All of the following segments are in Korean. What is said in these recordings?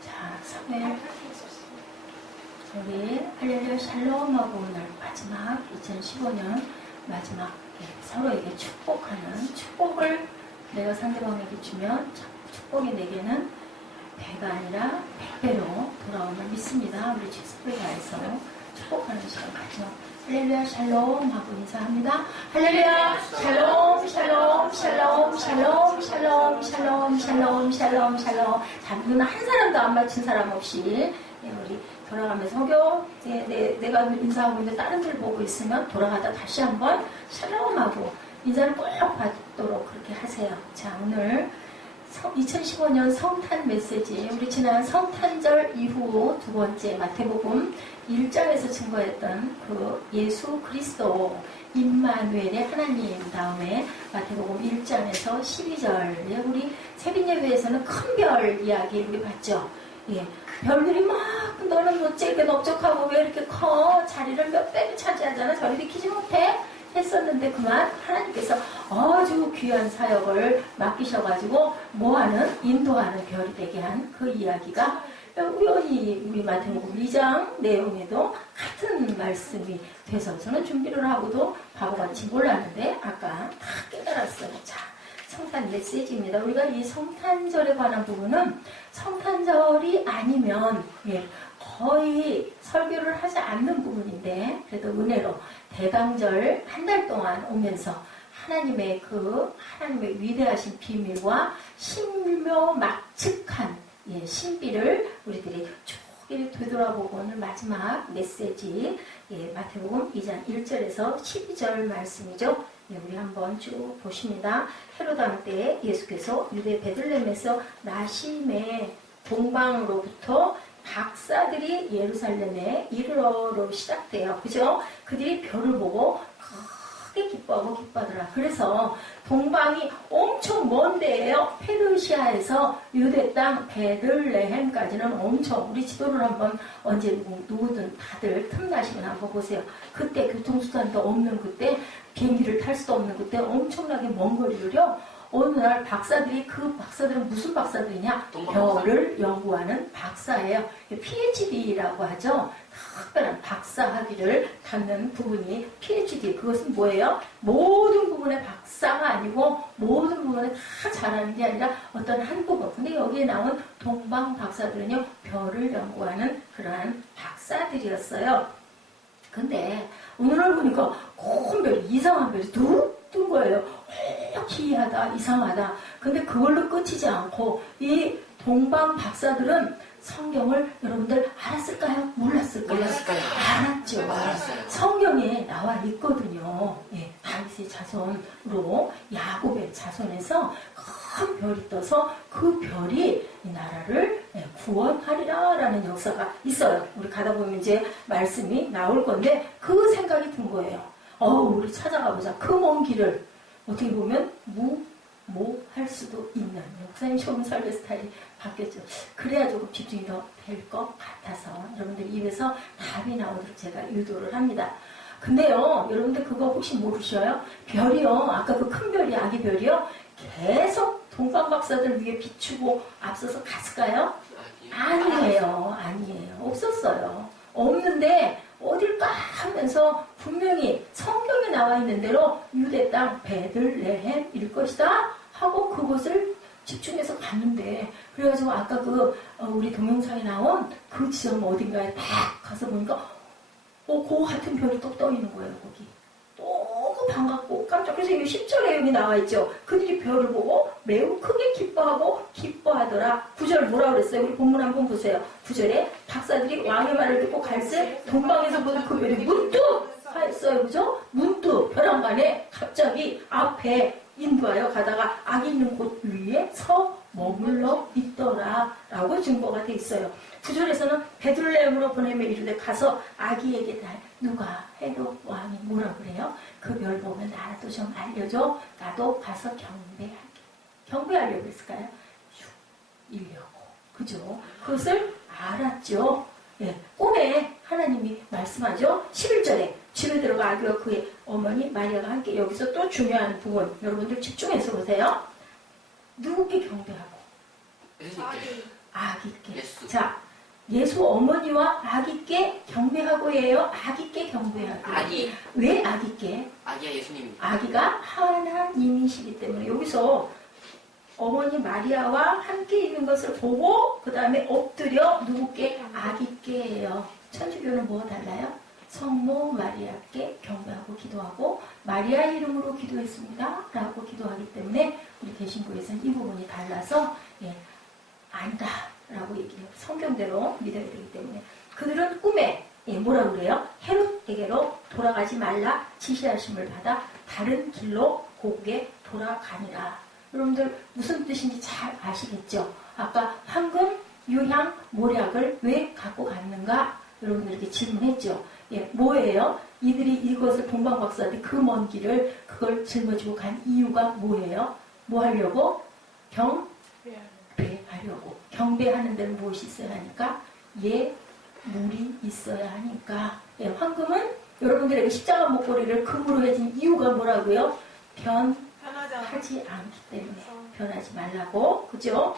자, 3회 우리 할렐루야 샬롬하고 오늘 마지막 2015년 마지막 서로에게 축복하는 축복을 내가 상대방에게 주면 축복이 내게는 배가 아니라 백배로 돌아옴을 믿습니다. 우리 직스프리가에서 축복하는 시간 마지막 할렐루야 샬롬 하고 인사합니다. 할렐루야 샬롬 샬롬 샬롬 샬롬 샬롬 샬롬 샬롬 샬롬 샬롬. 자, 눈 한 사람도 안 맞춘 사람 없이 우리 돌아가면서 혹여 내가 인사하고 있는데 다른 들 보고 있으면 돌아가다 다시 한번 샬롬하고 인사를 꼭 받도록 그렇게 하세요. 자, 오늘 2015년 성탄 메시지, 우리 지난 성탄절 이후 두 번째 마태복음 1장에서 증거했던 그 예수 그리스도 임마누엘의 하나님, 다음에 마태복음 1장에서 12절에 우리 세빈예배에서는 큰 별 이야기 우리 봤죠. 예, 별들이 막 너는 어째 이렇게 넓적하고 왜 이렇게 커? 자리를 몇 배를 차지하잖아. 저리 비키지 못해? 했었는데 그만 하나님께서 아주 귀한 사역을 맡기셔가지고 뭐하는 인도하는 별이 되게 한 그 이야기가 우연히 우리 마태복음 2장 내용에도 같은 말씀이 돼서 저는 준비를 하고도 바보같이 몰랐는데 아까 다 깨달았어요. 자, 성탄 메시지입니다. 우리가 이 성탄절에 관한 부분은 성탄절이 아니면 거의 설교를 하지 않는 부분인데 그래도 은혜로 대강절 한 달 동안 오면서 하나님의 위대하신 비밀과 신묘막측한 신비를 우리들이 쭉 되돌아보고 오늘 마지막 메시지 마태복음 2장 1절에서 12절 말씀이죠. 우리 한번 쭉 보십니다. 헤로드 왕 때 예수께서 유대 베들레헴에서 나심의 동방으로부터 박사들이 예루살렘에 이르러로 시작돼요. 그죠? 그들이 별을 보고 크게 기뻐하더라. 그래서 동방이 엄청 먼 데예요. 페르시아에서 유대 땅 베들레헴까지는 엄청, 우리 지도를 한번 언제 누구든 다들 틈나시면 한번 보세요. 그때 교통수단도 없는 그때, 비행기를 탈 수도 없는 그때 엄청나게 먼 거리를요. 어느 날 그 박사들은 무슨 박사들이냐? 별을 연구하는 박사예요. PhD라고 하죠. 특별한 박사 학위를 갖는 부분이 PhD. 그것은 뭐예요? 모든 부분의 박사가 아니고 모든 부분에 다 잘하는 게 아니라 어떤 한 부분. 근데 여기에 나온 동방 박사들은요, 별을 연구하는 그러한 박사들이었어요. 근데 오늘 보니까 큰 별, 이상한 별이 뜬 거예요. 기이하다, 이상하다. 근데 그걸로 끝이지 않고 이 동방 박사들은 성경을 여러분들 알았을까요? 몰랐을까요? 알았죠. 성경에 나와 있거든요. 다윗의 자손으로 야곱의 자손에서 큰 별이 떠서 그 별이 이 나라를 구원하리라 라는 역사가 있어요. 우리 가다 보면 이제 말씀이 나올 건데 그 생각이 든 거예요. 우리 찾아가 보자. 그 먼 길을 어떻게 보면 할 수도 있는 목사님 좋은 설교 스타일이 바뀌었죠. 그래야 조금 집중이 더 될 것 같아서 여러분들 입에서 답이 나오도록 제가 유도를 합니다. 근데요, 여러분들 그거 혹시 모르셔요? 별이요, 아까 그 큰 별이 아기 별이요, 계속 동방 박사들 위에 비추고 앞서서 갔을까요? 아니에요. 없었어요. 없는데 어딜까 하면서 분명히 성경에 나와 있는 대로 유대 땅 베들레헴일 것이다 하고 그곳을 집중해서 갔는데, 그래가지고 아까 우리 동영상에 나온 그 지점 어딘가에 딱 가서 보니까 그 같은 별이 또 떠 있는 거예요. 거기 너무 반갑고 깜짝. 그래서 여기 10절에 여기 나와 있죠. 그들이 별을 보고 매우 크게 기뻐하더라. 9절 뭐라 그랬어요? 우리 본문 한번 보세요. 9절에 박사들이 왕의 말을 듣고 갈새 동방에서 보는 그 별이 문득 하였어요. 그죠? 문득 벼랑간에 갑자기 앞에 인도하여 가다가 악이 있는 곳 위에 머물러 있더라 라고 증거가 돼 있어요. 9절에서는 베들레헴으로 보내며 이르되 가서 아기에게 누가 헤롯 왕이 뭐라 그래요? 그 별 보면 나라도 좀 알려줘. 나도 가서 경배하려고 했을까요? 이려고. 그죠? 그것을 알았죠. 꿈에 하나님이 말씀하죠. 11절에 집에 들어가 아기와 그의 어머니 마리아가 함께. 여기서 또 중요한 부분 여러분들 집중해서 보세요. 누구께 경배하고? 아기께. 예수. 자, 예수 어머니와 아기께 경배하고 해요. 아기께 경배하고. 아기. 왜 아기께? 아기야 예수님입니다. 아기가 하나님이시기 때문에 여기서 어머니 마리아와 함께 있는 것을 보고 그 다음에 엎드려 누구께? 아기께 해요. 천주교는 뭐가 달라요? 성모 마리아께 경배하고 기도하고 마리아 이름으로 기도했습니다 라고 기도하기 때문에 우리 개신교에서는 이 부분이 달라서 아니다 라고 얘기해요. 성경대로 믿어야 되기 때문에 그들은 꿈에 뭐라고 그래요? 헤롯에게로 돌아가지 말라 지시하심을 받아 다른 길로 고국에 돌아가니라. 여러분들 무슨 뜻인지 잘 아시겠죠? 아까 황금, 유향, 모략을 왜 갖고 갔는가? 여러분들 이렇게 질문했죠? 뭐예요? 이들이 이것을 동방박사한테 그 먼 길을 그걸 짊어지고 간 이유가 뭐예요? 뭐 하려고? 경배하려고. 경배하는 데는 무엇이 있어야 하니까? 물이 있어야 하니까. 황금은 여러분들에게 십자가 목걸이를 금으로 해준 이유가 뭐라고요? 변하지 않기 때문에. 변하지 말라고. 그죠?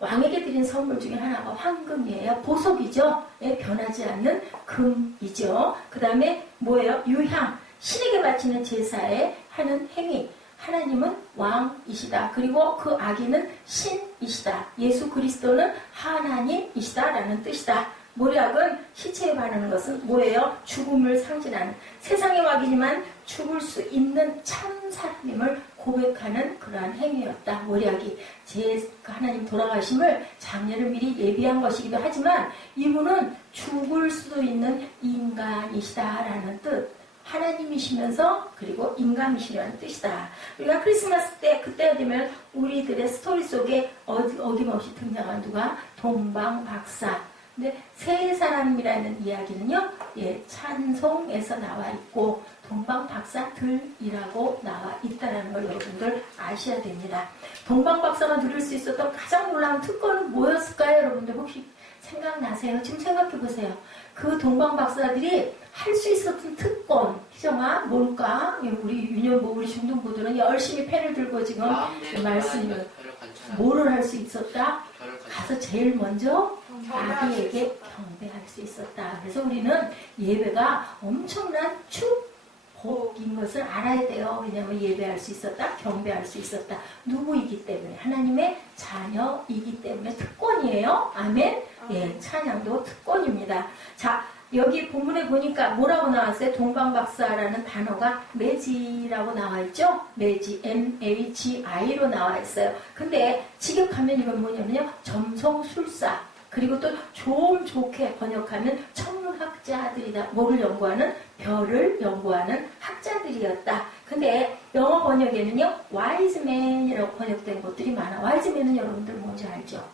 왕에게 드린 선물 중에 하나가 황금이에요. 보석이죠. 변하지 않는 금이죠. 그 다음에 뭐예요? 유향. 신에게 바치는 제사에 하는 행위. 하나님은 왕이시다. 그리고 그 아기는 신이시다. 예수 그리스도는 하나님이시다라는 뜻이다. 모략은 시체에 바르는 것은 뭐예요? 죽음을 상징하는 세상의 왕이지만 죽을 수 있는 참 사람임을 고백하는 그러한 행위였다. 모략이 하나님 돌아가심을 장례를 미리 예비한 것이기도 하지만 이분은 죽을 수도 있는 인간이시다라는 뜻. 하나님이시면서 그리고 인간이시라는 뜻이다. 우리가 크리스마스 때 그때가 되면 우리들의 스토리 속에 어김없이 등장한 누가? 동방박사. 근데 세 사람이라는 이야기는요, 찬송에서 나와 있고 동방박사들이라고 나와 있다는 걸 여러분들 아셔야 됩니다. 동방박사가 누릴 수 있었던 가장 놀라운 특권은 뭐였을까요? 여러분들 혹시 생각나세요? 지금 생각해 보세요. 그 동방박사들이 할 수 있었던 특권, 희정아, 뭘까? 우리 윤현보, 우리 중등부들은 열심히 펜을 들고 지금 말씀을 뭐를 할 수 있었다? 가서 제일 먼저 아기에게 경배할 수 있었다. 그래서 우리는 예배가 엄청난 축복인 것을 알아야 돼요. 왜냐하면 예배할 수 있었다, 경배할 수 있었다. 누구이기 때문에? 하나님의 자녀이기 때문에 특권이에요. 아멘? 찬양도 특권입니다. 자, 여기 본문에 보니까 뭐라고 나왔어요? 동방박사라는 단어가 매지라고 나와 있죠? 매지, MAGI로 나와 있어요. 근데 직역하면 이건 뭐냐면요, 점성술사. 그리고 또 좀 좋게 번역하면 천문학자들이다. 뭐를 연구하는? 별을 연구하는 학자들이었다. 근데 영어 번역에는요, 와이즈맨이라고 번역된 것들이 많아. 와이즈맨은 여러분들 뭔지 알죠?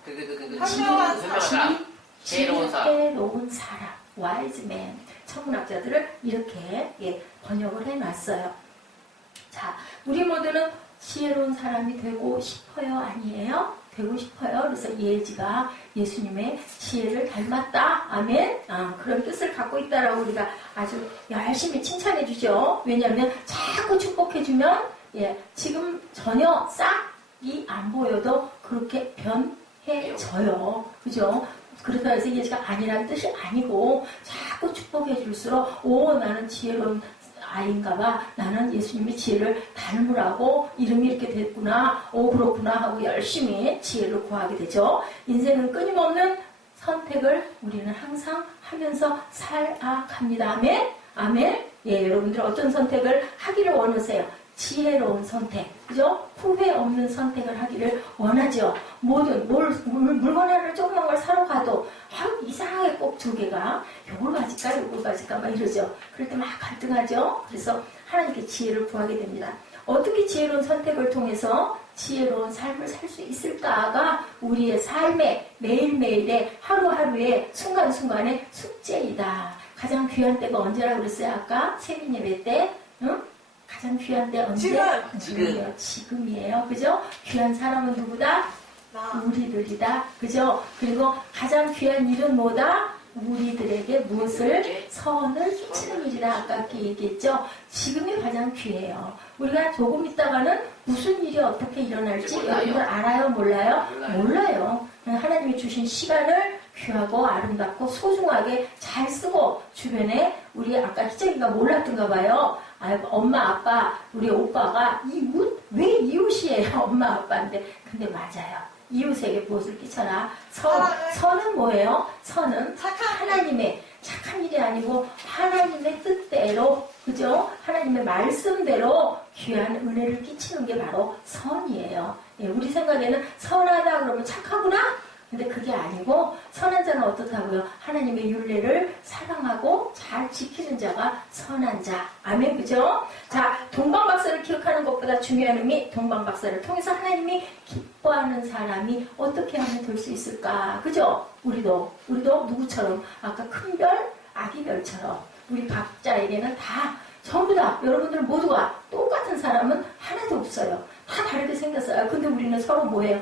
지혜로운 사람. 와이즈맨, 천문학자들을 이렇게 번역을 해놨어요. 자, 우리 모두는 지혜로운 사람이 되고 싶어요? 아니에요? 되고 싶어요. 그래서 예지가 예수님의 지혜를 닮았다. 아멘? 그런 뜻을 갖고 있다라고 우리가 아주 열심히 칭찬해 주죠. 왜냐하면 자꾸 축복해주면 지금 전혀 싹이 안 보여도 그렇게 변해져요. 그죠? 그렇다 해서 예지가 아니라는 뜻이 아니고 자꾸 축복해 줄수록 나는 지혜로운 아이인가 봐. 나는 예수님의 지혜를 닮으라고 이름이 이렇게 됐구나. 그렇구나 하고 열심히 지혜를 구하게 되죠. 인생은 끊임없는 선택을 우리는 항상 하면서 살아갑니다. 아멘? 아멘? 여러분들 어떤 선택을 하기를 원하세요? 지혜로운 선택, 그죠? 후회 없는 선택을 하기를 원하죠. 뭐든 물건 하나를 조그만 걸 사러 가도 이상하게 꼭 두 개가 요걸 가질까 막 이러죠. 그럴 때 막 갈등하죠. 그래서 하나님께 지혜를 구하게 됩니다. 어떻게 지혜로운 선택을 통해서 지혜로운 삶을 살 수 있을까가 우리의 삶의 매일매일의 하루하루의 순간순간의 숙제이다. 가장 귀한 때가 언제라고 그랬어요? 아까 세민 예배 때, 응? 가장 귀한 때 언제? 지금이에요. 그죠? 귀한 사람은 누구다? 우리들이다. 그죠? 그리고 가장 귀한 일은 뭐다? 우리들에게 무엇을? 선을 끼치는 일이라 아까 얘기했죠. 지금이 가장 귀해요. 우리가 조금 있다가는 무슨 일이 어떻게 일어날지 여러분들 알아요? 몰라요? 몰라요. 하나님이 주신 시간을 귀하고 아름답고 소중하게 잘 쓰고 주변에 우리 아까 희정이가 몰랐던가 봐요. 엄마 아빠 우리 오빠가 이웃? 왜 이웃이에요? 엄마 아빠인데. 근데 맞아요. 이웃에게 무엇을 끼쳐라? 선은 뭐예요? 선은 하나님의 착한 일이 아니고 하나님의 뜻대로, 그죠? 하나님의 말씀대로 귀한 은혜를 끼치는 게 바로 선이에요. 예, 우리 생각에는 선하다 그러면 착하구나? 근데 그게 아니고 선한 자는 어떻다고요? 하나님의 율례를 사랑하고 잘 지키는 자가 선한 자. 아멘, 그죠? 자, 동방박사를 기억하는 것보다 중요한 의미, 동방박사를 통해서 하나님이 기뻐하는 사람이 어떻게 하면 될 수 있을까? 그죠? 우리도 누구처럼? 아까 큰 별, 아기 별처럼 우리 각자에게는 다 전부 다 여러분들 모두가 똑같은 사람은 하나도 없어요. 다 다르게 생겼어요. 근데 우리는 서로 뭐예요?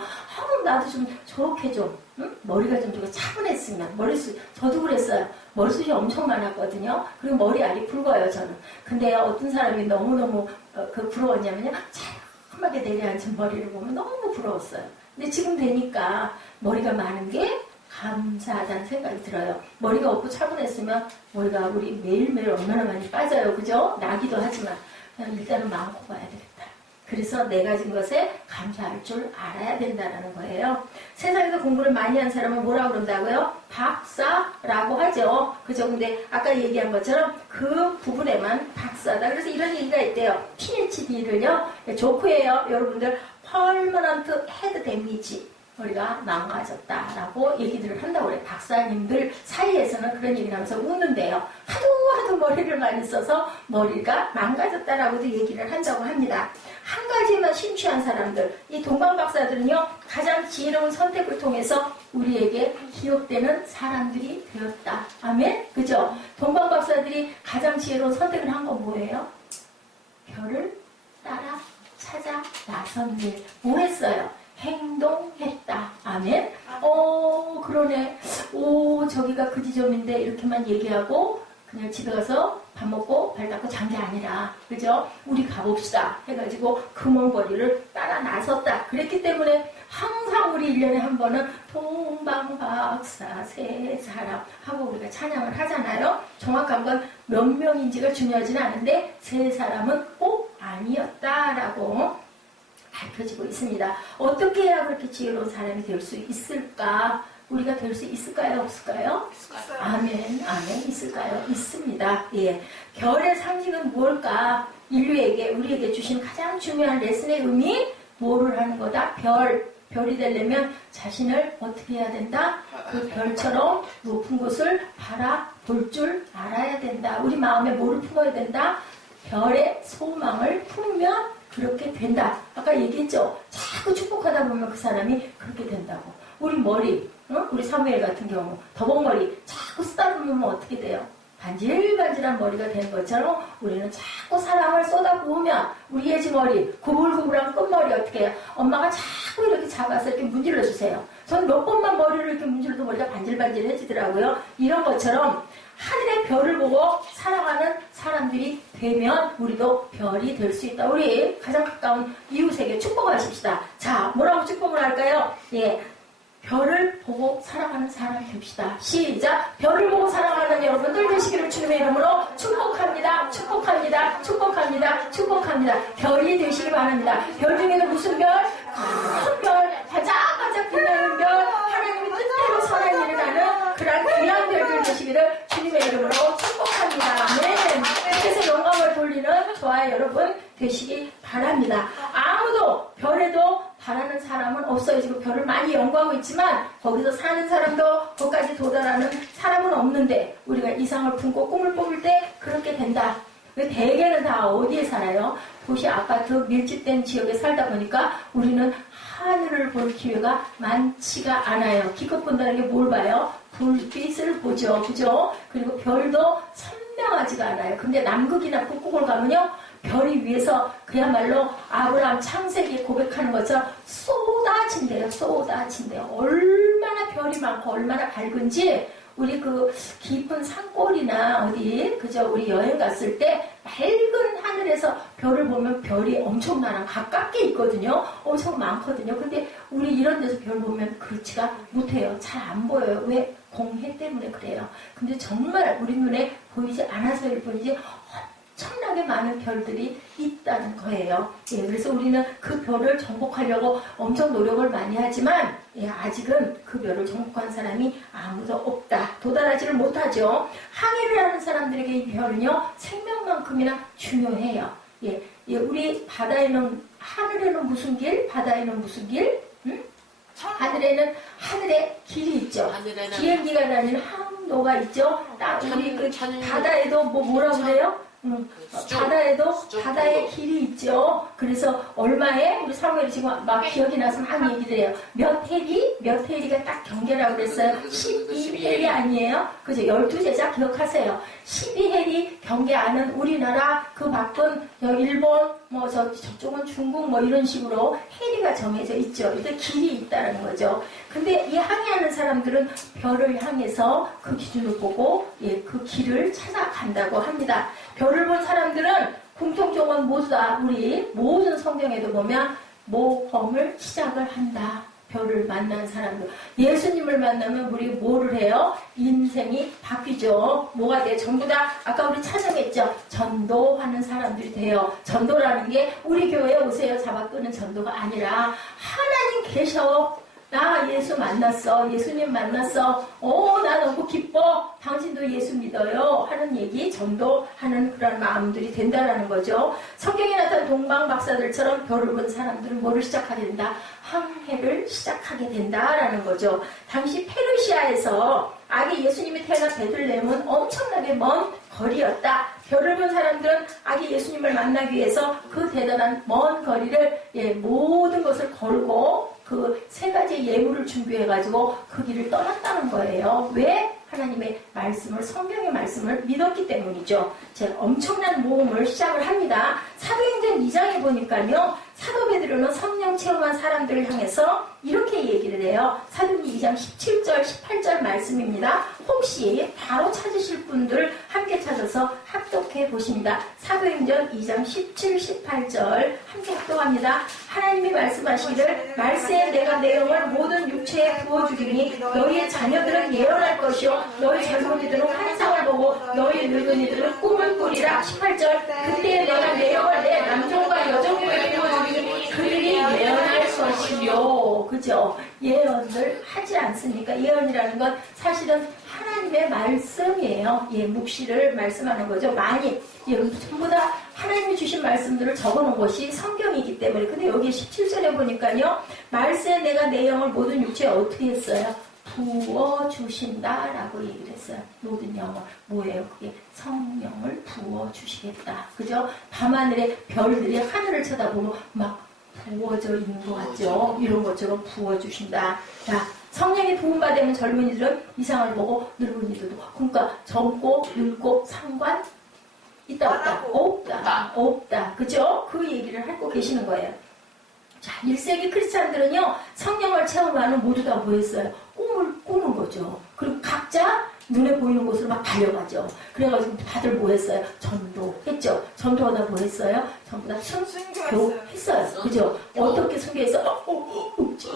나도 좀 저렇게 좀 머리가 좀 차분했으면 머리숱, 저도 그랬어요. 머리숱이 엄청 많았거든요. 그리고 머리알이 붉어요, 저는. 근데 어떤 사람이 너무너무 부러웠냐면요, 자그마하게 내려앉은 머리를 보면 너무 부러웠어요. 근데 지금 되니까 머리가 많은 게 감사하다는 생각이 들어요. 머리가 없고 차분했으면 머리가 우리 매일매일 얼마나 많이 빠져요. 그죠? 나기도 하지만 그냥 일단은 많고 봐야 되겠다. 그래서 내 가진 것에 감사할 줄 알아야 된다는 거예요. 세상에서 공부를 많이 한 사람은 뭐라고 그런다고요? 박사라고 하죠. 그죠? 근데 아까 얘기한 것처럼 그 부분에만 박사다. 그래서 이런 얘기가 있대요. PhD를요. 좋고예요. 여러분들 퍼머넌트 헤드 데미지. 머리가 망가졌다라고 얘기들을 한다고 그래요. 박사님들 사이에서는 그런 얘기를 하면서 웃는데요. 하도 머리를 많이 써서 머리가 망가졌다라고도 얘기를 한다고 합니다. 한 가지만 심취한 사람들, 이 동방박사들은요, 가장 지혜로운 선택을 통해서 우리에게 기억되는 사람들이 되었다. 아멘? 그죠? 동방박사들이 가장 지혜로운 선택을 한 건 뭐예요? 별을 따라 찾아 나선 일. 뭐 했어요? 행동했다. 아멘? 그러네. 저기가 그 지점인데 이렇게만 얘기하고 그냥 집에 가서 밥 먹고 발 닦고 잔 게 아니라, 그죠? 우리 가봅시다 해가지고 금원거리를 따라 나섰다. 그랬기 때문에 항상 우리 1년에 한 번은 동방박사 세 사람 하고 우리가 찬양을 하잖아요. 정확한 건 몇 명인지가 중요하지는 않은데 세 사람은 꼭 아니었다라고 밝혀지고 있습니다. 어떻게 해야 그렇게 지혜로운 사람이 될 수 있을까? 우리가 될 수 있을까요? 없을까요? 아멘, 있을까요? 있습니다. 예. 별의 상징은 무엇일까? 인류에게, 우리에게 주신 가장 중요한 레슨의 의미, 뭐를 하는 거다? 별이 되려면 자신을 어떻게 해야 된다? 그 별처럼 높은 곳을 바라볼 줄 알아야 된다. 우리 마음에 뭐를 품어야 된다? 별의 소망을 품으면 그렇게 된다. 아까 얘기했죠? 자꾸 축복하다 보면 그 사람이 그렇게 된다고. 우리 머리, 우리 사무엘 같은 경우 더벅머리 자꾸 쓰다 보면 어떻게 돼요? 반질반질한 머리가 되는 것처럼 우리는 자꾸 사랑을 쏟아부으면 우리 예지머리, 구불구불한 끝머리 어떻게 해요? 엄마가 자꾸 이렇게 잡아서 이렇게 문질러 주세요. 전 몇 번만 머리를 이렇게 문질러도 머리가 반질반질해지더라고요. 이런 것처럼 하늘의 별을 보고 살아가는 사람들이 되면 우리도 별이 될 수 있다. 우리 가장 가까운 이웃에게 축복하십시다. 자, 뭐라고 축복을 할까요? 예. 별을 보고 살아가는 사람이 됩시다. 시작! 별을 보고 살아가는 여러분들 되시기를 주님의 이름으로 축복합니다. 별이 되시기 바랍니다. 별 중에는 무슨 별? 큰 별, 반짝반짝 빛나는 별, 하나님의 뜻대로 선한 일을 하는 그런 귀한 별들 되시기를 주님의 이름으로 축복합니다. 네. 그래서 영광을 돌리는 저와 여러분 되시기 바랍니다. 아무도 별에도 바라는 사람은 없어요. 지금 별을 많이 연구하고 있지만 거기서 사는 사람도 거기까지 도달하는 사람은 없는데 우리가 이상을 품고 꿈을 뽑을 때 그렇게 된다. 대개는 다 어디에 살아요? 도시 아파트 밀집된 지역에 살다 보니까 우리는 하늘을 볼 기회가 많지가 않아요. 기껏 본다는 게 뭘 봐요? 불빛을 보죠. 그죠? 그리고 별도 선명하지가 않아요. 근데 남극이나 북극을 가면요. 별이 위에서 그야말로 아브라함 창세기 고백하는 것처럼 쏟아진대요. 얼마나 별이 많고 얼마나 밝은지 우리 그 깊은 산골이나 어디 그저 우리 여행 갔을 때 맑은 하늘에서 별을 보면 별이 엄청나나 가깝게 있거든요. 엄청 많거든요. 근데 우리 이런 데서 별 보면 그렇지가 못해요. 잘 안 보여요. 왜? 공해 때문에 그래요. 근데 정말 우리 눈에 보이지 않아서일 뿐이지 엄청나게 많은 별들이 있다는 거예요. 예, 그래서 우리는 그 별을 정복하려고 엄청 노력을 많이 하지만 예, 아직은 그 별을 정복한 사람이 아무도 없다. 도달하지를 못하죠. 항해를 하는 사람들에게 이 별은요 생명만큼이나 중요해요. 예, 예, 우리 바다에는 하늘에는 무슨 길, 바다에는 무슨 길? 하늘에는 하늘에 길이 있죠. 비행기가 다니는 항로가 있죠. 우리 그 바다에도 뭐라고 그래요? 바다에도 바다의 길이 있죠. 그래서 얼마에 우리 사무엘이 지금 막 기억이 나서 막 얘기를 해요. 몇 해리가 딱 경계라고 그랬어요. 12해리 아니에요? 그죠? 12제자 기억하세요. 12해리 경계하는 우리나라 그 밖은 일본 뭐 저쪽은 중국 뭐 이런 식으로 해리가 정해져 있죠. 이게 길이 있다는 거죠. 근데 이 항해하는 사람들은 별을 향해서 그 기준을 보고 예, 그 길을 찾아간다고 합니다. 별을 본 사람들은 공통점은 모두 다 우리 모든 성경에도 보면 모험을 시작을 한다. 별을 만난 사람들. 예수님을 만나면 우리 뭐를 해요? 인생이 바뀌죠. 뭐가 돼? 전부 다 아까 우리 찾아냈죠. 전도하는 사람들이 돼요. 전도라는 게 우리 교회에 오세요. 잡아끄는 전도가 아니라 하나님 계셔. 나 예수 만났어. 예수님 만났어. 나 너무 기뻐. 당신도 예수 믿어요. 하는 얘기, 전도하는 그런 마음들이 된다는 거죠. 성경에 나타난 동방 박사들처럼 별을 본 사람들은 뭐를 시작하게 된다? 항해를 시작하게 된다라는 거죠. 당시 페르시아에서 아기 예수님이 태어난 베들레헴은 엄청나게 먼 거리였다. 별을 본 사람들은 아기 예수님을 만나기 위해서 그 대단한 먼 거리를 모든 것을 걸고 그 세 가지 예물을 준비해가지고 그 길을 떠났다는 거예요. 왜? 하나님의 말씀을, 성경의 말씀을 믿었기 때문이죠. 제가 엄청난 모험을 시작을 합니다. 사도행전 2장에 보니까요. 사도 베드로는 성령 체험한 사람들을 향해서 이렇게 얘기를 해요. 사도행전 2장 17절, 18절 말씀입니다. 혹시 바로 찾으실 분들 함께 찾아서 합독해 보십니다. 사도행전 2장 17, 18절 함께 합독합니다. 하나님이 말씀하시기를 말세에 내가 내 영을 모든 육체에 부어주리니 너희의 자녀들은 예언할 것이요 너희 젊은이들은 환상을 보고 너희 늙은이들은 꿈을 꾸리라. 18절 그때 내가 내 영을 내 남종과 여종에게 부어주리니 그들이 예언할 것이요. 그죠? 예언을 하지 않습니까? 예언이라는 건 사실은 하나님의 말씀이에요. 예, 묵시를 말씀하는 거죠. 많이 전부 다 하나님이 주신 말씀들을 적어놓은 것이 성경이기 때문에. 근데 여기 17절에 보니까요. 말세에 내가 내 영을 모든 육체에 어떻게 했어요? 부어주신다라고 얘기를 했어요. 모든 영을. 뭐예요? 그게 성령을 부어주시겠다. 그죠? 밤하늘에 별들이 하늘을 쳐다보고 막 부어져 있는 것 같죠? 이런 것처럼 부어주신다. 자, 성령이 부음받으면 젊은이들은 이상을 보고 늙은이들도. 그러니까 젊고 늙고 상관 있다 없다. 없다. 그죠? 그 얘기를 하고 계시는 거예요. 자, 1세기 크리스찬들은요, 성령을 체험하는 모두 다 뭐 했어요? 꿈을 꾸는 거죠. 그리고 각자 눈에 보이는 곳으로 막 달려가죠. 그래가지고 다들 뭐 했어요? 전도했죠. 전도하다 뭐 했어요? 전부 다 순교했어요. 그죠? 어떻게 순교해서,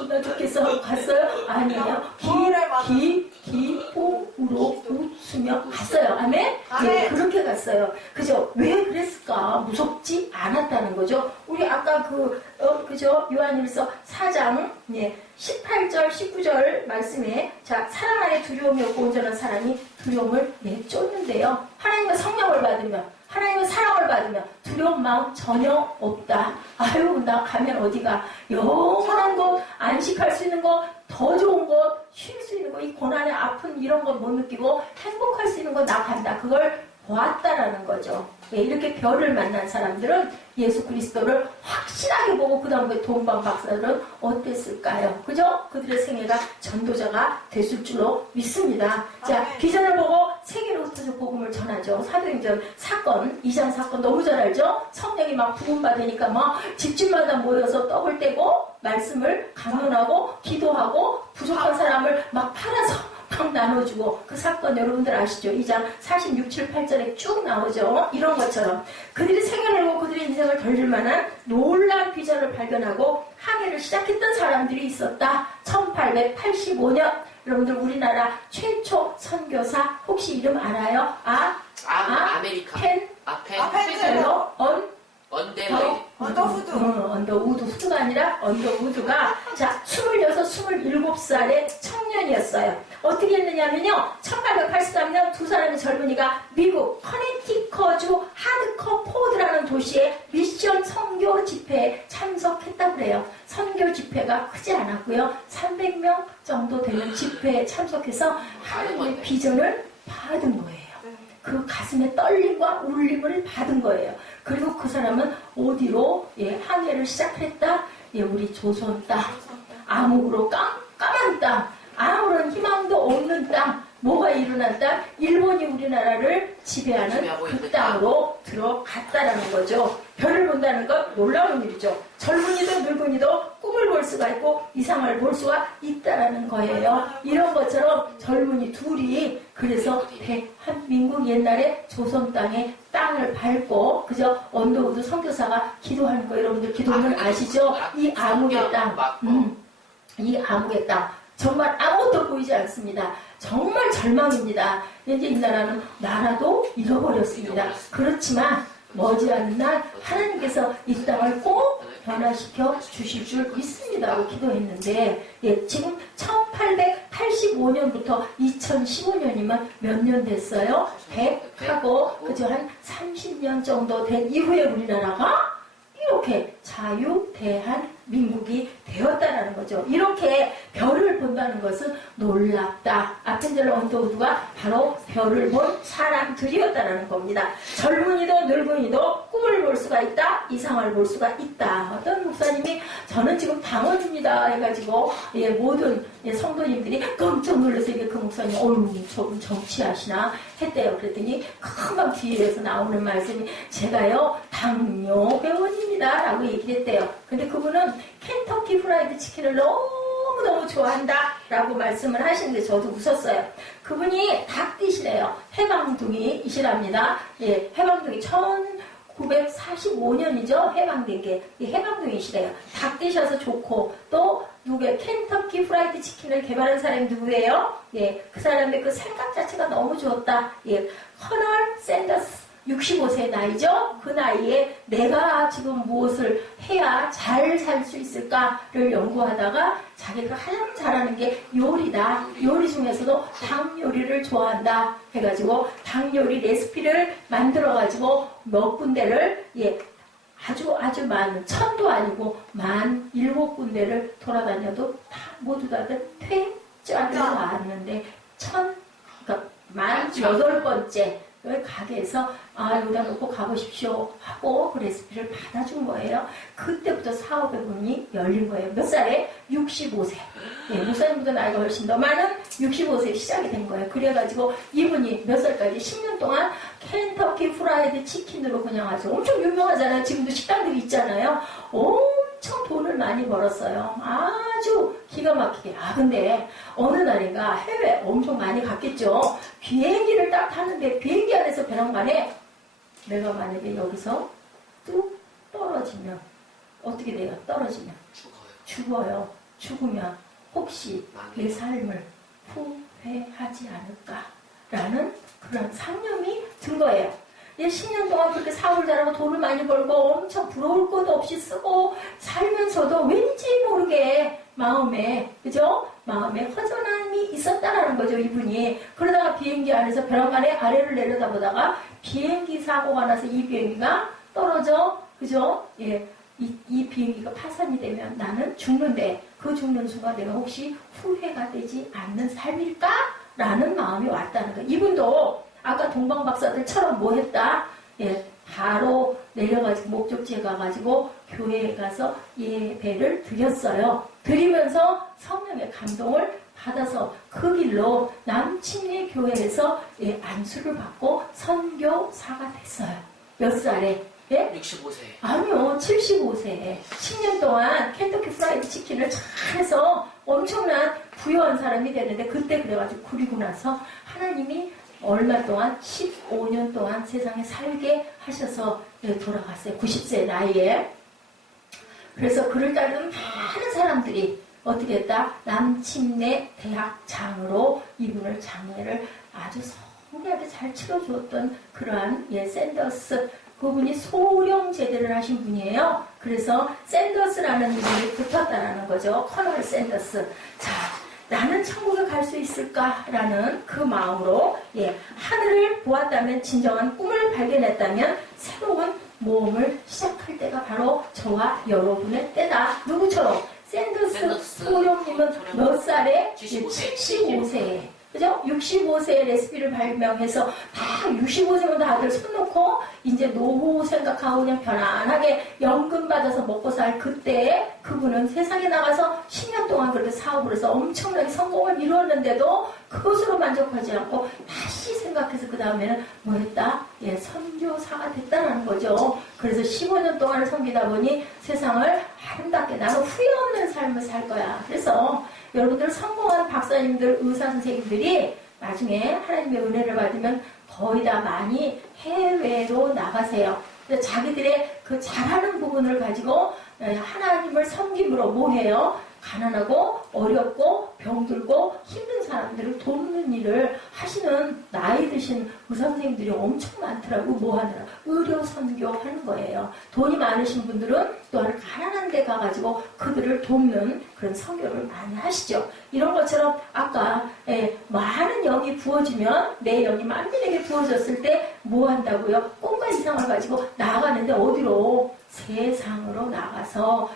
나 좋겠어 하고 갔어요? 아니에요. 기쁨으로 웃으며 갔어요. 아멘? 네, 그렇게 갔어요. 그죠? 왜 그랬을까? 무섭지 않았다는 거죠. 우리 아까 그죠? 요한일서 4장, 18절, 19절 말씀에, 자, 사랑 안에 두려움이 없고 온전한 사람이 두려움을 내쫓는데요. 하나님의 성령을 받으면, 하나님의 사랑을 받으면 두려운 마음 전혀 없다. 아유, 나 가면 어디가? 영원한 곳, 안식할 수 있는 곳, 더 좋은 곳, 쉴 수 있는 곳, 이 고난의 아픈 이런 거 못 느끼고 행복할 수 있는 곳 나 간다. 그걸 보았다라는 거죠. 이렇게 별을 만난 사람들은 예수 그리스도를 확실하게 보고 그 다음에 동방 박사들은 어땠을까요? 그죠? 그들의 생애가 전도자가 됐을 줄로 믿습니다. 자, 비전을 보고 세계로 흩어져 복음을 전하죠. 사도행전 사건, 2장 사건 너무 잘 알죠? 성령이 막 부음받으니까 막 집집마다 모여서 떡을 떼고 말씀을 강론하고 기도하고 부족한 사람을 막 팔아서 턱 나눠주고 그 사건 여러분들 아시죠? 2장 46, 7, 8절에 쭉 나오죠. 이런 것처럼 그들이 생애를 보고 그들의 인생을 돌릴 만한 놀라운 비전을 발견하고 항해를 시작했던 사람들이 있었다. 1885년 여러분들 우리나라 최초 선교사 혹시 이름 알아요? 아메리카. 펜텔러 언더우드. 후드가 아니라 언더우드가 자 26, 27살의 청년이었어요. 어떻게 했느냐면요. 1883년 두 사람의 젊은이가 미국 커네티커주 하드커포드라는 도시에 미션 선교 집회에 참석했다고 그래요. 선교 집회가 크지 않았고요. 300명 정도 되는 집회에 참석해서 하나님의 비전을 받은 거예요. 그 가슴에 떨림과 울림을 받은 거예요. 그리고 그 사람은 어디로 항해를 시작했다. 우리 조선 땅, 암흑으로 까만 땅, 아무런 희망도 없는 땅, 뭐가 일어난 땅, 일본이 우리나라를 지배하는 그 땅으로 들어갔다라는 거죠. 별을 본다는 건 놀라운 일이죠. 젊은이도 늙은이도 꿈을 볼 수가 있고 이상을 볼 수가 있다라는 거예요. 이런 것처럼 젊은이 둘이 그래서 대한민국 옛날에 조선 땅에 땅을 밟고 그저 언더우드 선교사가 기도하는 거 여러분들 기도는 아시죠? 이 암흑의 땅, 이 암흑의 땅 정말 아무것도 보이지 않습니다. 정말 절망입니다. 이제 이 나라는 나라도 잃어버렸습니다. 그렇지만 머지않은 날 하나님께서 이 땅을 꼭 변화시켜 주실 줄 믿습니다고 기도했는데 지금 1885년부터 2015년이면 몇 년 됐어요? 100하고 그저 한 30년 정도 된 이후에 우리나라가 이렇게 자유대한민국이 되었다는 거죠. 이렇게 별을 본다는 것은 놀랍다. 아펜젤러 언더우드가 바로 별을 본 사람들이었다는 겁니다. 젊은이도 늙은이도 꿈을 볼 수가 있다. 이상을 볼 수가 있다. 어떤 목사님이 저는 지금 당원입니다 해가지고 모든 성도님들이 깜짝 놀라서 그 목사님 조금 정치하시나 했대요. 그랬더니 금방 뒤에서 나오는 말씀이 제가요 당뇨 회원입니다 라고 얘기를 했대요. 근데 그분은 켄터키 프라이드 치킨을 너무너무 좋아한다 라고 말씀을 하시는데 저도 웃었어요. 그분이 닭띠시래요. 해방둥이이시랍니다. 해방둥이 1945년이죠. 해방된 게 해방둥이시래요. 닭띠셔서 좋고 또 누구의 켄터키 프라이드 치킨을 개발한 사람이 누구예요? 그 사람의 그 생각 자체가 너무 좋았다. 커널 샌더스 65세 나이죠? 그 나이에 내가 지금 무엇을 해야 잘 살 수 있을까를 연구하다가 자기가 가장 잘하는 게 요리다. 요리 중에서도 닭 요리를 좋아한다. 해가지고 닭 요리 레시피를 만들어가지고 몇 군데를 아주 많은 1000도 아니고 17군데를 돌아다녀도 다 모두 다들 퇴짜를 나왔는데 그러니까 18번째 가게에서 여기다 놓고 가보십시오 하고 그 레시피를 받아준 거예요. 그때부터 사업의 문이 열린 거예요. 몇 살에? 65세. 목사님보다 나이가 훨씬 더 많은 65세에 시작이 된 거예요. 그래가지고 이분이 몇 살까지 10년 동안 켄터키 프라이드 치킨으로 그냥 아주 엄청 유명하잖아요. 지금도 식당들이 있잖아요. 엄청 돈을 많이 벌었어요. 아주 기가 막히게. 근데 어느 날인가 해외 엄청 많이 갔겠죠. 비행기를 딱 타는데 비행기 안에서 벼랑간에 내가 만약에 여기서 뚝 떨어지면 어떻게 돼요? 떨어지면 죽어요. 죽으면 혹시 내 삶을 후회하지 않을까라는 그런 상념이 든 거예요. 10년 동안 그렇게 사업을 잘하고 돈을 많이 벌고 엄청 부러울 것도 없이 쓰고 살면서도 왠지 모르게 마음에 허전함이 있었다라는 거죠, 이분이. 그러다가 비행기 안에서 벼랑간에 아래를 내려다보다가 비행기 사고가 나서 이 비행기가 떨어져, 그죠? 이 비행기가 파산이 되면 나는 죽는데 그 죽는 순간 내가 혹시 후회가 되지 않는 삶일까? 라는 마음이 왔다는 거예요. 이분도 아까 동방박사들처럼 뭐 했다? 바로 내려가지고 목적지에 가가지고 교회에 가서 예배를 드렸어요. 드리면서 성령의 감동을 받아서 그 길로 남침리 교회에서 안수를 받고 선교사가 됐어요. 몇 살에? 65세. 아니요, 75세에 10년 동안 켄터키 프라이드 치킨을 잘해서 엄청난 부유한 사람이 되는데 그때 그래가지고 그리고 나서 하나님이 얼마 동안 15년 동안 세상에 살게 하셔서 돌아갔어요. 90세 나이에. 그래서 그를 따르는 많은 사람들이 어떻게 했다? 남침내 대학장으로 이분을 장례를 아주 성대하게 잘 치러주었던 그러한 샌더스 그분이 소령 제대를 하신 분이에요. 그래서 샌더스라는 이름이 붙었다라는 거죠. 커널 샌더스. 자, 나는 천국에 갈 수 있을까라는 그 마음으로 하늘을 보았다면 진정한 꿈을 발견했다면 새로운 모험을 시작할 때가 바로 저와 여러분의 때다. 누구처럼? 샌더스 소령님은 몇 살에? 75세에. 그죠? 65세에 레시피를 발명해서 다 65세면 다들 손 놓고 이제 노후 생각하고 그냥 편안하게 연금 받아서 먹고 살 그때 그분은 세상에 나가서 10년 동안 그렇게 사업을 해서 엄청나게 성공을 이루었는데도 그것으로 만족하지 않고 다시 생각해서 그 다음에는 뭐 했다? 선교사가 됐다는 거죠. 그래서 15년 동안을 섬기다 보니 세상을 아름답게 나는 후회 없는 삶을 살 거야. 그래서 여러분들 성공한 박사님들, 의사 선생님들이 나중에 하나님의 은혜를 받으면 거의 다 많이 해외로 나가세요. 자기들의 그 잘하는 부분을 가지고 하나님을 섬김으로 뭐 해요? 가난하고 어렵고 병들고 힘든 사람들을 돕는 일을 하시는 나이 드신 의사 선생님들이 엄청 많더라고. 뭐 하느라? 의료 선교하는 거예요. 돈이 많으신 분들은 또 가난한 데 가가지고 그들을 돕는 그런 선교를 많이 하시죠. 이런 것처럼 아까 많은 영이 부어지면 내 영이 만민에게 부어졌을 때 뭐 한다고요? 꿈과 이상을 가지고 나가는데 어디로? 세상으로 나가서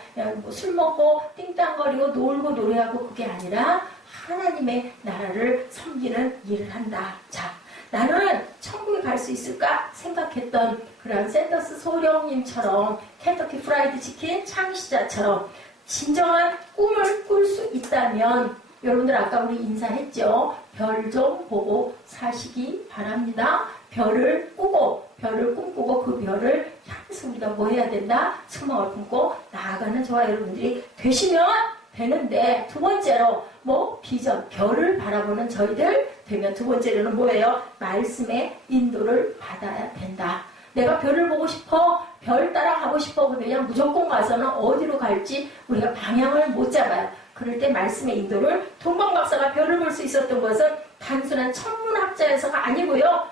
술 먹고 띵땅거리고 놀고 노래하고 그게 아니라 하나님의 나라를 섬기는 일을 한다. 자, 나는 천국에 갈 수 있을까 생각했던 그런 샌더스 소령님처럼 켄터키 프라이드 치킨 창시자처럼 진정한 꿈을 꿀 수 있다면 여러분들 아까 우리 인사했죠. 별 좀 보고 사시기 바랍니다. 별을 꿈꾸고 그 별을 향해서 우리가 뭐 해야 된다? 소망을 품고 나아가는 저와 여러분들이 되시면 되는데 두 번째로 뭐 비전, 별을 바라보는 저희들 되면 두 번째로는 뭐예요? 말씀의 인도를 받아야 된다. 내가 별을 보고 싶어, 별 따라 가고 싶어 그러면 무조건 가서는 어디로 갈지 우리가 방향을 못 잡아요. 그럴 때 말씀의 인도를 동방박사가 별을 볼 수 있었던 것은 단순한 천문학자여서가 아니고요.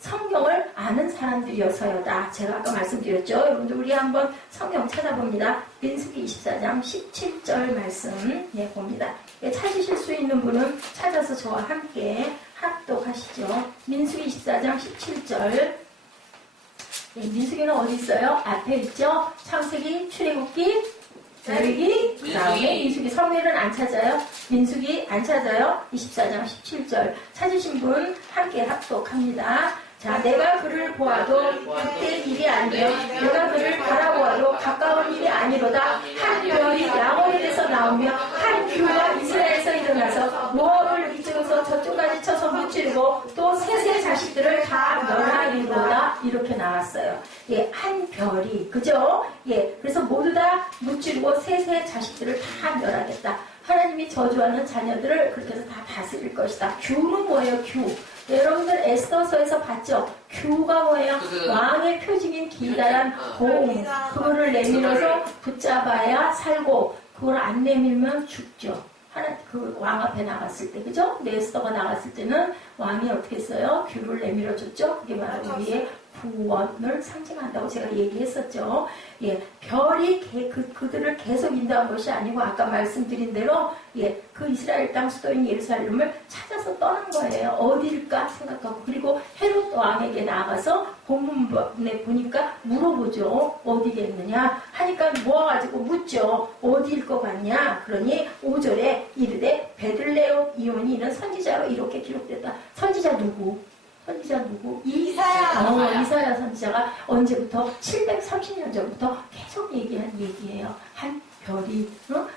성경을 아는 사람들이어서요다. 제가 아까 말씀드렸죠. 여러분들 우리 한번 성경 찾아봅니다. 민수기 24장 17절 말씀 봅니다. 찾으실 수 있는 분은 찾아서 저와 함께 합독하시죠. 민수기 24장 17절. 민수기는 어디 있어요? 앞에 있죠. 창세기, 출애굽기, 레위기, 그 다음에 민수기. 성경은 안 찾아요? 민수기 안 찾아요? 24장 17절 찾으신 분 함께 합독합니다. 자, 내가 그를 보아도 그때 일이 아니요 내가 그를 바라보아도 가까운 일이 아니로다. 한 별이 야곱에서 나오며 한 규가 이스라엘에서 일어나서 모압을 이쪽에서 저쪽까지 쳐서 무찌르고 또 셋의 자식들을 다 멸하리로다. 이렇게 나왔어요. 한 별이 그죠? 그래서 모두 다 무찌르고 셋의 자식들을 다 멸하겠다. 하나님이 저주하는 자녀들을 그렇게 해서 다 다스릴 것이다. 규는 뭐예요? 규. 여러분들 에스더서에서 봤죠? 규가 뭐예요? 왕의 표징인 기다란 공. 그거를 내밀어서 붙잡아야 살고 그걸 안 내밀면 죽죠. 그 왕 앞에 나갔을 때, 그죠? 에스더가 나갔을 때는 왕이 어떻게 했어요? 규를 내밀어 줬죠? 그게 바로 우리의 구원을 상징한다고 제가 얘기했었죠. 별이 그들을 계속 인도한 것이 아니고 아까 말씀드린 대로 그 이스라엘 땅 수도인 예루살렘을 찾아서 떠난 거예요. 어딜까 생각하고 그리고 헤롯 왕에게 나가서 본문에 보니까 물어보죠. 어디겠느냐 하니까 모아가지고 묻죠. 어디일 것 같냐? 그러니 5절에 이르되 베들레헴 이온이 이는 선지자로 이렇게 기록됐다. 선지자 누구? 이사야. 이사야 선지자가 언제부터? 730년 전부터 계속 얘기한 얘기예요. 한 별이,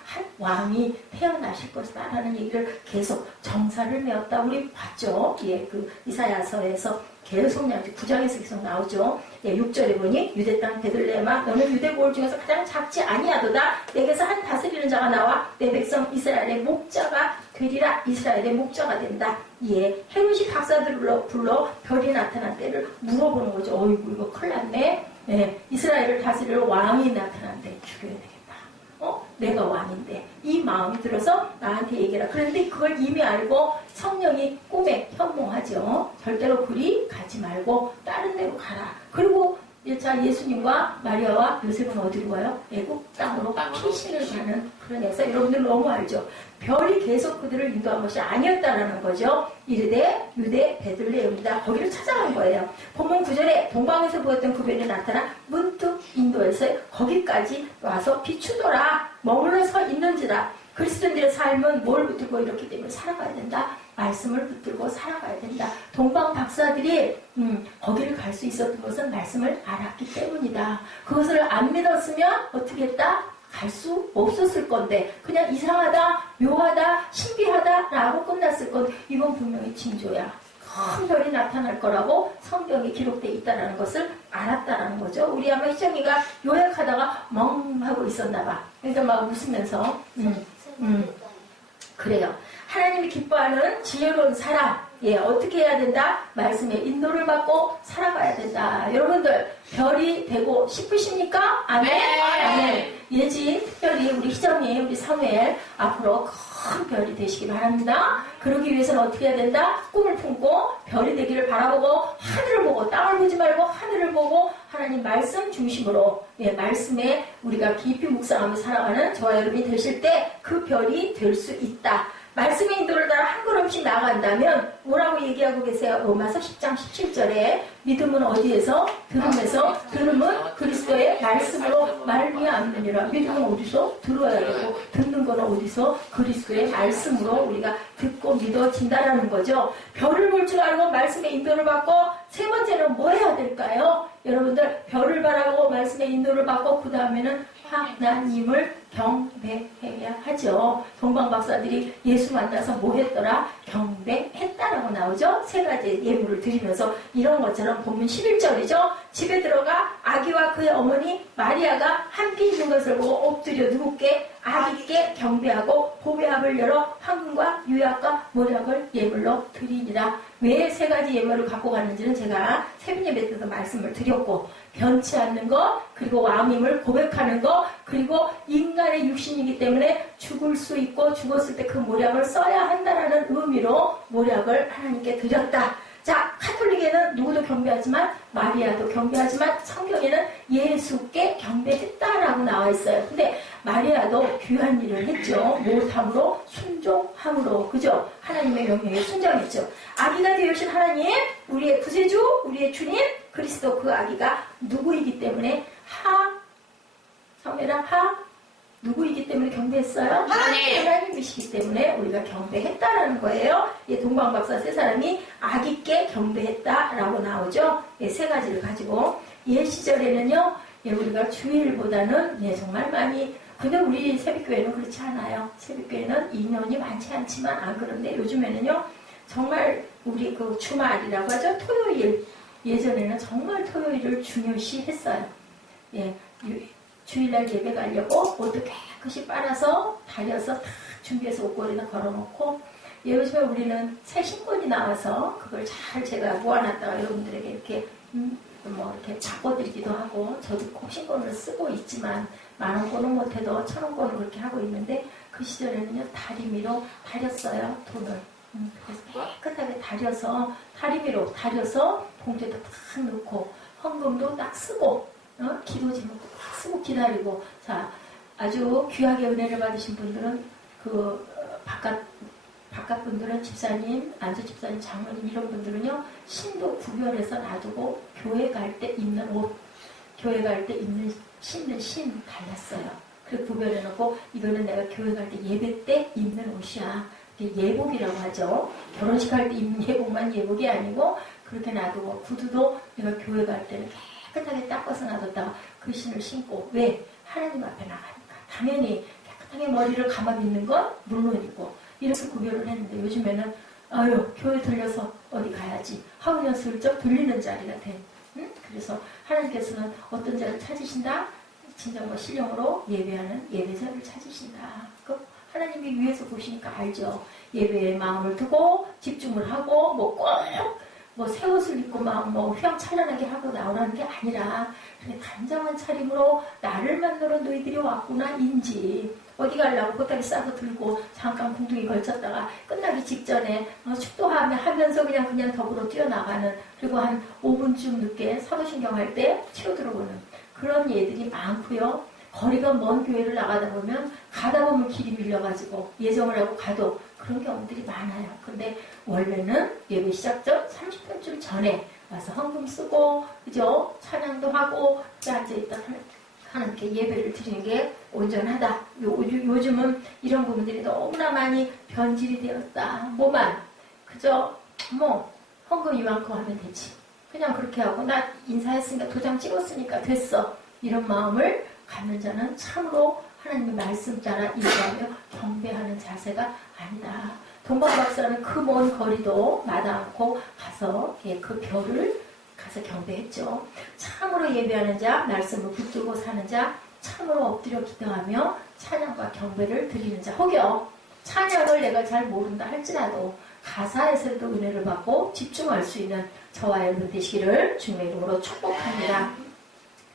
한 왕이 태어나실 것이다 라는 얘기를 계속 정사를 메었다. 우리 봤죠? 그 이사야서에서 계속 9장에서 계속 나오죠. 6절에 보니 유대 땅 베들레헴아 너는 유대 고을 중에서 가장 작지 아니하도다. 내게서 한 다스리는 자가 나와 내 백성 이스라엘의 목자가 되리라. 이스라엘의 목자가 된다. 예, 헤롯이 박사들을 불러 별이 나타난 때를 물어보는 거죠. 어이구 이거 큰일 났네. 예, 이스라엘을 다스릴 왕이 나타난대. 죽여야 되겠다. 내가 왕인데 이 마음이 들어서 나한테 얘기해라. 그런데 그걸 이미 알고 성령이 꿈에 현몽하죠. 절대로 그리 가지 말고 다른 데로 가라. 그리고 자, 예수님과 마리아와 요셉은 어디로 가요? 애국 땅으로 피신을 가는 그런 역사. 여러분들 너무 알죠? 별이 계속 그들을 인도한 것이 아니었다라는 거죠. 이르되 유대 베들레헴이다. 거기를 찾아간 거예요. 본문 9절에 동방에서 보였던 그 별이 나타나 문득 인도에서 거기까지 와서 비추더라. 머물러 서 있는지라. 그리스도인들의 삶은 뭘 붙들고 이렇기 때문에 살아가야 된다. 말씀을 붙들고 살아가야 된다. 동방 박사들이 거기를 갈 수 있었던 것은 말씀을 알았기 때문이다. 그것을 안 믿었으면 어떻게 했다? 갈 수 없었을 건데 그냥 이상하다, 묘하다, 신비하다 라고 끝났을 건데 이건 분명히 징조야. 큰 별이 나타날 거라고 성경에 기록되어 있다는 것을 알았다라는 거죠. 우리 아마 희정이가 요약하다가 멍 하고 있었나 봐. 그러니까 막 웃으면서 그래요. 하나님이 기뻐하는 지혜로운 사람, 예, 어떻게 해야 된다? 말씀의 인도를 받고 살아가야 된다. 여러분들 별이 되고 싶으십니까? 아멘. 아멘. 예지 특별히 우리 희정이, 우리 사무엘 앞으로 큰 별이 되시기 바랍니다. 그러기 위해서는 어떻게 해야 된다? 꿈을 품고 별이 되기를 바라보고 하늘을 보고 땅을 보지 말고 하늘을 보고 하나님 말씀 중심으로, 예, 말씀에 우리가 깊이 묵상하며 살아가는 저와 여러분이 되실 때 그 별이 될 수 있다. 말씀의 인도를 따라 한 걸음씩 나간다면 뭐라고 얘기하고 계세요? 로마서 10장 17절에 믿음은 어디에서? 들음에서, 들음은 그리스도의 말씀으로 말미암느니라. 믿음은 어디서? 들어야 되고 듣는 건 어디서? 그리스도의 말씀으로 우리가 듣고 믿어진다라는 거죠. 별을 볼 줄 알고 말씀의 인도를 받고 세 번째는 뭐 해야 될까요? 여러분들 별을 바라고 말씀의 인도를 받고 그 다음에는 하나님을 경배해야 하죠. 동방 박사들이 예수 만나서 뭐 했더라? 경배했다라고 나오죠. 세 가지 예물을 드리면서 이런 것처럼 본문 11절이죠. 집에 들어가 아기와 그의 어머니 마리아가 한피 있는 것을 보고 엎드려 누구께? 아기께 경배하고 보배합을 열어 황금과 유약과 모략을 예물로 드리니라. 왜 세 가지 예물을 갖고 갔는지는 제가 새벽 예배 때도 말씀을 드렸고, 변치 않는 것, 그리고 왕임을 고백하는 것, 그리고 인간의 육신이기 때문에 죽을 수 있고 죽었을 때 그 모략을 써야 한다라는 의미로 모략을 하나님께 드렸다. 자, 카톨릭에는 누구도 경배하지만 마리아도 경배하지만 성경에는 예수께 경배했다라고 나와 있어요. 근데 마리아도 귀한 일을 했죠. 모함으로 순종함으로, 그죠? 하나님의 명령에 순종했죠. 아기가 되어신 하나님, 우리의 구세주, 우리의 주님 그리스도, 그 아기가 누구이기 때문에 성매라 누구이기 때문에 경배했어요? 하나님이시기 때문에 우리가 경배했다라는 거예요. 예, 동방박사 세 사람이 아기께 경배했다라고 나오죠. 예, 세 가지를 가지고 옛 시절에는요, 예, 우리가 주일보다는 예, 정말 많이, 근데 우리 새벽교회는 그렇지 않아요. 새벽교회는 인원이 많지 않지만 안 그런데 요즘에는요, 정말 우리 그 주말이라고 하죠. 토요일, 예전에는 정말 토요일을 중요시 했어요. 예, 주일날 예배 가려고 옷도 깨끗이 빨아서 다려서 다 준비해서 옷걸이나 걸어놓고, 요즘에 우리는 새 신권이 나와서 그걸 잘 제가 모아놨다가 여러분들에게 이렇게 이렇게 바꿔드리기도 하고, 저도 꼭 신권을 쓰고 있지만 10,000원권은 못해도 1,000원권을 그렇게 하고 있는데, 그 시절에는요 다리미로 다렸어요, 돈을. 그래서 깨끗하게 다려서 다리미로 다려서 봉투에다 딱 넣고 헌금도 딱 쓰고 기도 제목도 딱 쓰고 기다리고. 자, 아주 귀하게 은혜를 받으신 분들은 그 바깥 분들은 집사님, 안수 집사님, 장로님 이런 분들은요 신도 구별해서 놔두고 교회 갈 때 입는 옷, 교회 갈 때 신는 신 달랐어요. 그래 구별해놓고 이거는 내가 교회 갈 때 예배 때 입는 옷이야. 예복이라고 하죠. 결혼식 할 때 입는 예복만 예복이 아니고 그렇게 놔두고, 구두도 내가 교회 갈 때는 깨끗하게 닦아서 놔뒀다가 그 신을 신고. 왜? 하나님 앞에 나가니까. 당연히 깨끗하게 머리를 감아 입는 건 물론이고 이렇게 구별을 했는데, 요즘에는 교회 들려서 어디 가야지 하고 그냥 슬쩍 들리는 자리가 돼. 응? 그래서 하나님께서는 어떤 자를 찾으신다? 진정과 신령으로 예배하는 예배자를 찾으신다. 하나님이 위에서 보시니까 알죠. 예배에 마음을 두고 집중을 하고 뭐 꼭 뭐 새 옷을 입고 막 뭐 휘황찬란하게 하고 나오라는 게 아니라 그냥 단정한 차림으로 나를 만나러 너희들이 왔구나 인지. 어디 가려고 보따리 싸서 들고 잠깐 궁둥이 걸쳤다가 끝나기 직전에 축도하면서 그냥 덕으로 뛰어나가는, 그리고 한 5분쯤 늦게 사도신경 할 때 튀어들어오는 그런 예들이 많고요. 거리가 먼 교회를 나가다 보면 가다 보면 길이 밀려가지고 예정을 하고 가도 그런 경우들이 많아요. 근데 원래는 예배 시작 전 30분쯤 전에 와서 헌금 쓰고, 그죠? 찬양도 하고 앉아있다 하나님께 예배를 드리는 게 온전하다. 요즘은 이런 부분들이 너무나 많이 변질이 되었다. 뭐만 그죠? 뭐 헌금 이만큼 하면 되지. 그냥 그렇게 하고 나 인사했으니까 도장 찍었으니까 됐어. 이런 마음을 갖는 자는 참으로 하나님의 말씀 따라 인도하며 경배하는 자세가 아니다. 동방박사는 그 먼 거리도 마다 않고 가서 그 별을 가서 경배했죠. 참으로 예배하는 자, 말씀을 붙들고 사는 자, 참으로 엎드려 기도하며 찬양과 경배를 드리는 자. 혹여 찬양을 내가 잘 모른다 할지라도 가사에서도 은혜를 받고 집중할 수 있는 저와 여러분 되시기를 주님의 이름으로 축복합니다.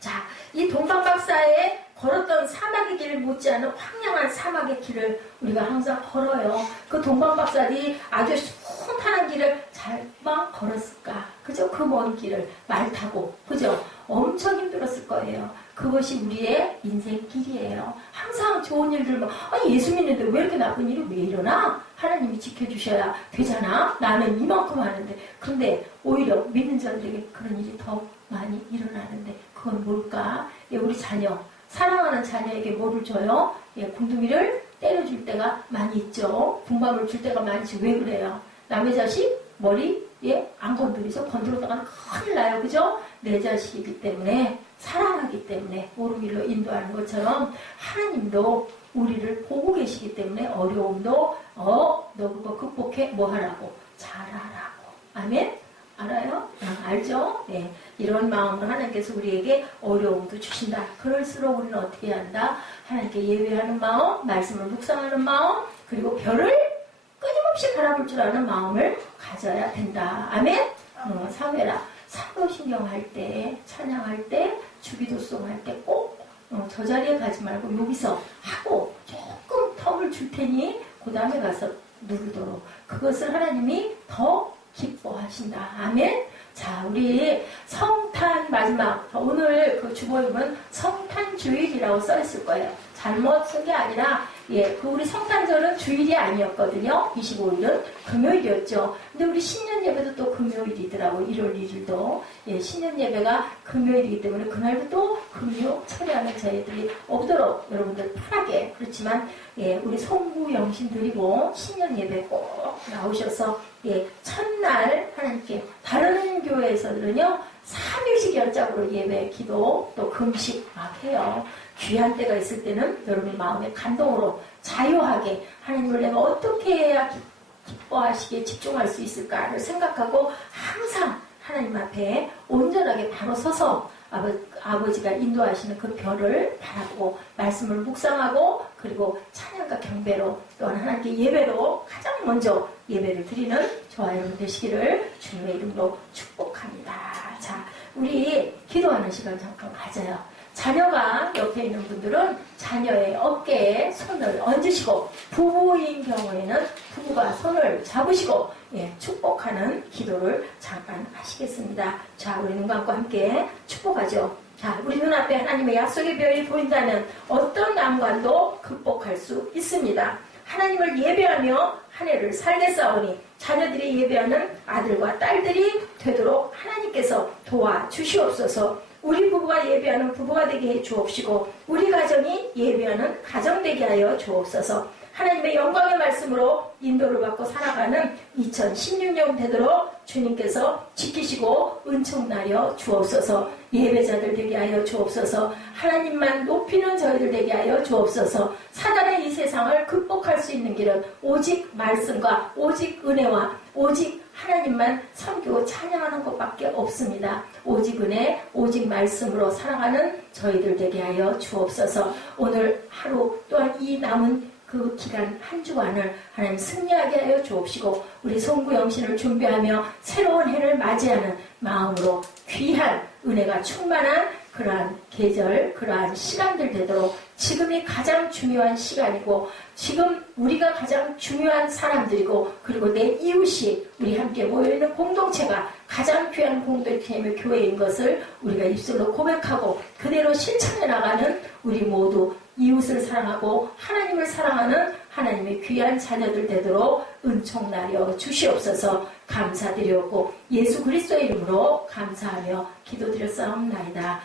자, 이 동방박사의 걸었던 사막의 길을 못지않은 황량한 사막의 길을 우리가 항상 걸어요. 그 동방박사들이 아주 순탄한 길을 잘만 걸었을까? 그죠? 그 먼 길을 말 타고, 그죠? 엄청 힘들었을 거예요. 그것이 우리의 인생길이에요. 항상 좋은 일들만, 아니 예수 믿는데 왜 이렇게 나쁜 일이 왜 일어나? 하나님이 지켜주셔야 되잖아. 나는 이만큼 하는데. 그런데 오히려 믿는 자들에게 그런 일이 더 많이 일어나는데 그건 뭘까? 우리 자녀, 사랑하는 자녀에게 뭐를 줘요? 궁둥이를 때려줄 때가 많이 있죠. 분밤을 줄 때가 많지. 왜 그래요? 남의 자식 머리에 안 건드리죠. 건드렸다가는 큰일 나요. 그죠? 내 자식이기 때문에, 사랑하기 때문에 옳은 길로 인도하는 것처럼 하나님도 우리를 보고 계시기 때문에 어려움도 너 그거 극복해 뭐 하라고? 잘하라고. 아멘? 알아요? 알죠? 네. 이런 마음으로 하나님께서 우리에게 어려움도 주신다. 그럴수록 우리는 어떻게 해야 한다? 하나님께 예배하는 마음, 말씀을 묵상하는 마음, 그리고 별을 끊임없이 바라볼 줄 아는 마음을 가져야 된다. 아멘? 사회라. 사도신경 할 때, 찬양할 때, 주기도송 할 때 꼭 저 자리에 가지 말고 여기서 하고 조금 텀을 줄 테니 그 다음에 가서 누르도록. 그것을 하나님이 더 기뻐하신다. 아멘? 자, 우리 성탄 마지막, 오늘 그 주보임은 성탄주일이라고 써있을 거예요. 잘못 쓴 게 아니라, 그 우리 성탄절은 주일이 아니었거든요. 25일은 금요일이었죠. 근데 우리 신년 예배도 또 금요일이더라고. 1월 1일도. 신년 예배가 금요일이기 때문에 그날도 금요 처리하는 저희들이 없도록 여러분들 편하게. 그렇지만, 우리 송구 영신 드리고 신년 예배 꼭 나오셔서, 첫날 하나님께, 다른 교회에서는요, 3일씩 연짝으로 예배, 기도, 또 금식 막 해요. 귀한 때가 있을 때는 여러분의 마음의 감동으로 자유하게 하나님을 내가 어떻게 해야 기뻐하시기에 집중할 수 있을까를 생각하고 항상 하나님 앞에 온전하게 바로 서서 아버지가 인도하시는 그 별을 바라보고 말씀을 묵상하고 그리고 찬양과 경배로 또한 하나님께 예배로 가장 먼저 예배를 드리는 저와 여러분 되시기를 주님의 이름으로 축복합니다. 자, 우리 기도하는 시간 잠깐 가져요. 자녀가 옆에 있는 분들은 자녀의 어깨에 손을 얹으시고, 부부인 경우에는 부부가 손을 잡으시고 축복하는 기도를 잠깐 하시겠습니다. 자, 우리 눈 감고 함께 축복하죠. 자, 우리 눈앞에 하나님의 약속의 별이 보인다면 어떤 난관도 극복할 수 있습니다. 하나님을 예배하며 한 해를 살겠사오니 자녀들이 예배하는 아들과 딸들이 되도록 하나님께서 도와주시옵소서. 우리 부부가 예배하는 부부가 되게 해 주옵시고 우리 가정이 예배하는 가정 되게 하여 주옵소서. 하나님의 영광의 말씀으로 인도를 받고 살아가는 2016년 되도록 주님께서 지키시고 은총나려 주옵소서. 예배자들 되게 하여 주옵소서. 하나님만 높이는 저희들 되게 하여 주옵소서. 사단의 이 세상을 극복할 수 있는 길은 오직 말씀과 오직 은혜와 오직 하나님만 섬기고 찬양하는 것밖에 없습니다. 오직 은혜, 오직 말씀으로 살아가는 저희들 되게 하여 주옵소서. 오늘 하루 또한 이 남은 그 기간 한 주간을 하나님 승리하게 하여 주옵시고 우리 송구 영신을 준비하며 새로운 해를 맞이하는 마음으로 귀한 은혜가 충만한 그러한 계절, 그러한 시간들 되도록 지금이 가장 중요한 시간이고 지금 우리가 가장 중요한 사람들이고 그리고 내 이웃이 우리 함께 모여있는 공동체가 가장 귀한 공동체이며 교회인 것을 우리가 입술로 고백하고 그대로 실천해 나가는 우리 모두 이웃을 사랑하고 하나님을 사랑하는 하나님의 귀한 자녀들 되도록 은총나려 주시옵소서. 감사드렸고 예수 그리스도의 이름으로 감사하며 기도드렸사옵나이다.